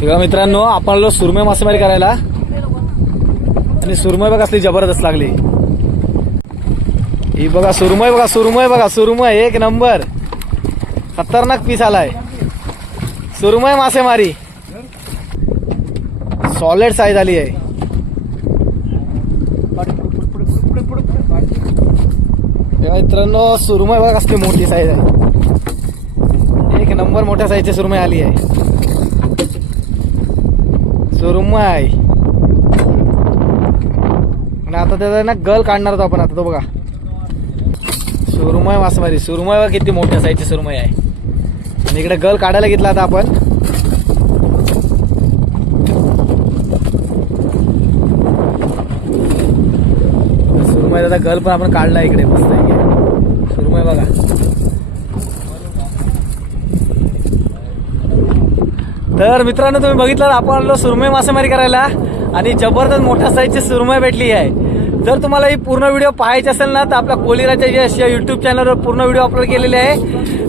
तेव्हा मित्रांनो आपण आलो सुरमय मासेमारी करायला. आणि सुरमई बघा असली जबरदस्त लागली. ही बघा सुरमय बघा सुरमय बघा सुरमय एक नंबर. खतरनाक पीस आलाय. सुरमय मासेमारी. सॉलिड साईज आली आहे. तेव्हा मित्रांनो सुरमय बघा कसली मोठी साईज आहे. एक नंबर मोठ्या साईजची सुरमई आली आहे. सुरमय आणि आता त्याचा ना गल काढणार होतो आपण आता तो बघा. सुरमई मासेमारी सुरमई बघा किती मोठ्या साईजची सुरमई आहे. आणि इकडे गल काढायला घेतला आता आपण. सुरमई दादा गल पण आपण काढला इकडे मस्त आहे. सुरमई बघा. तर मित्रांनो तुम्ही बघितलं आपण आलो सुरमई मासेमारी करायला आणि जबरदस्त मोठ्या साईजची सुरमई भेटली आहे. जर तुम्हाला ही पूर्ण व्हिडिओ पाहायची असेल ना तर आपल्या कोलिराच्या या युट्यूब चॅनलवर पूर्ण व्हिडिओ अपलोड केलेले आहे.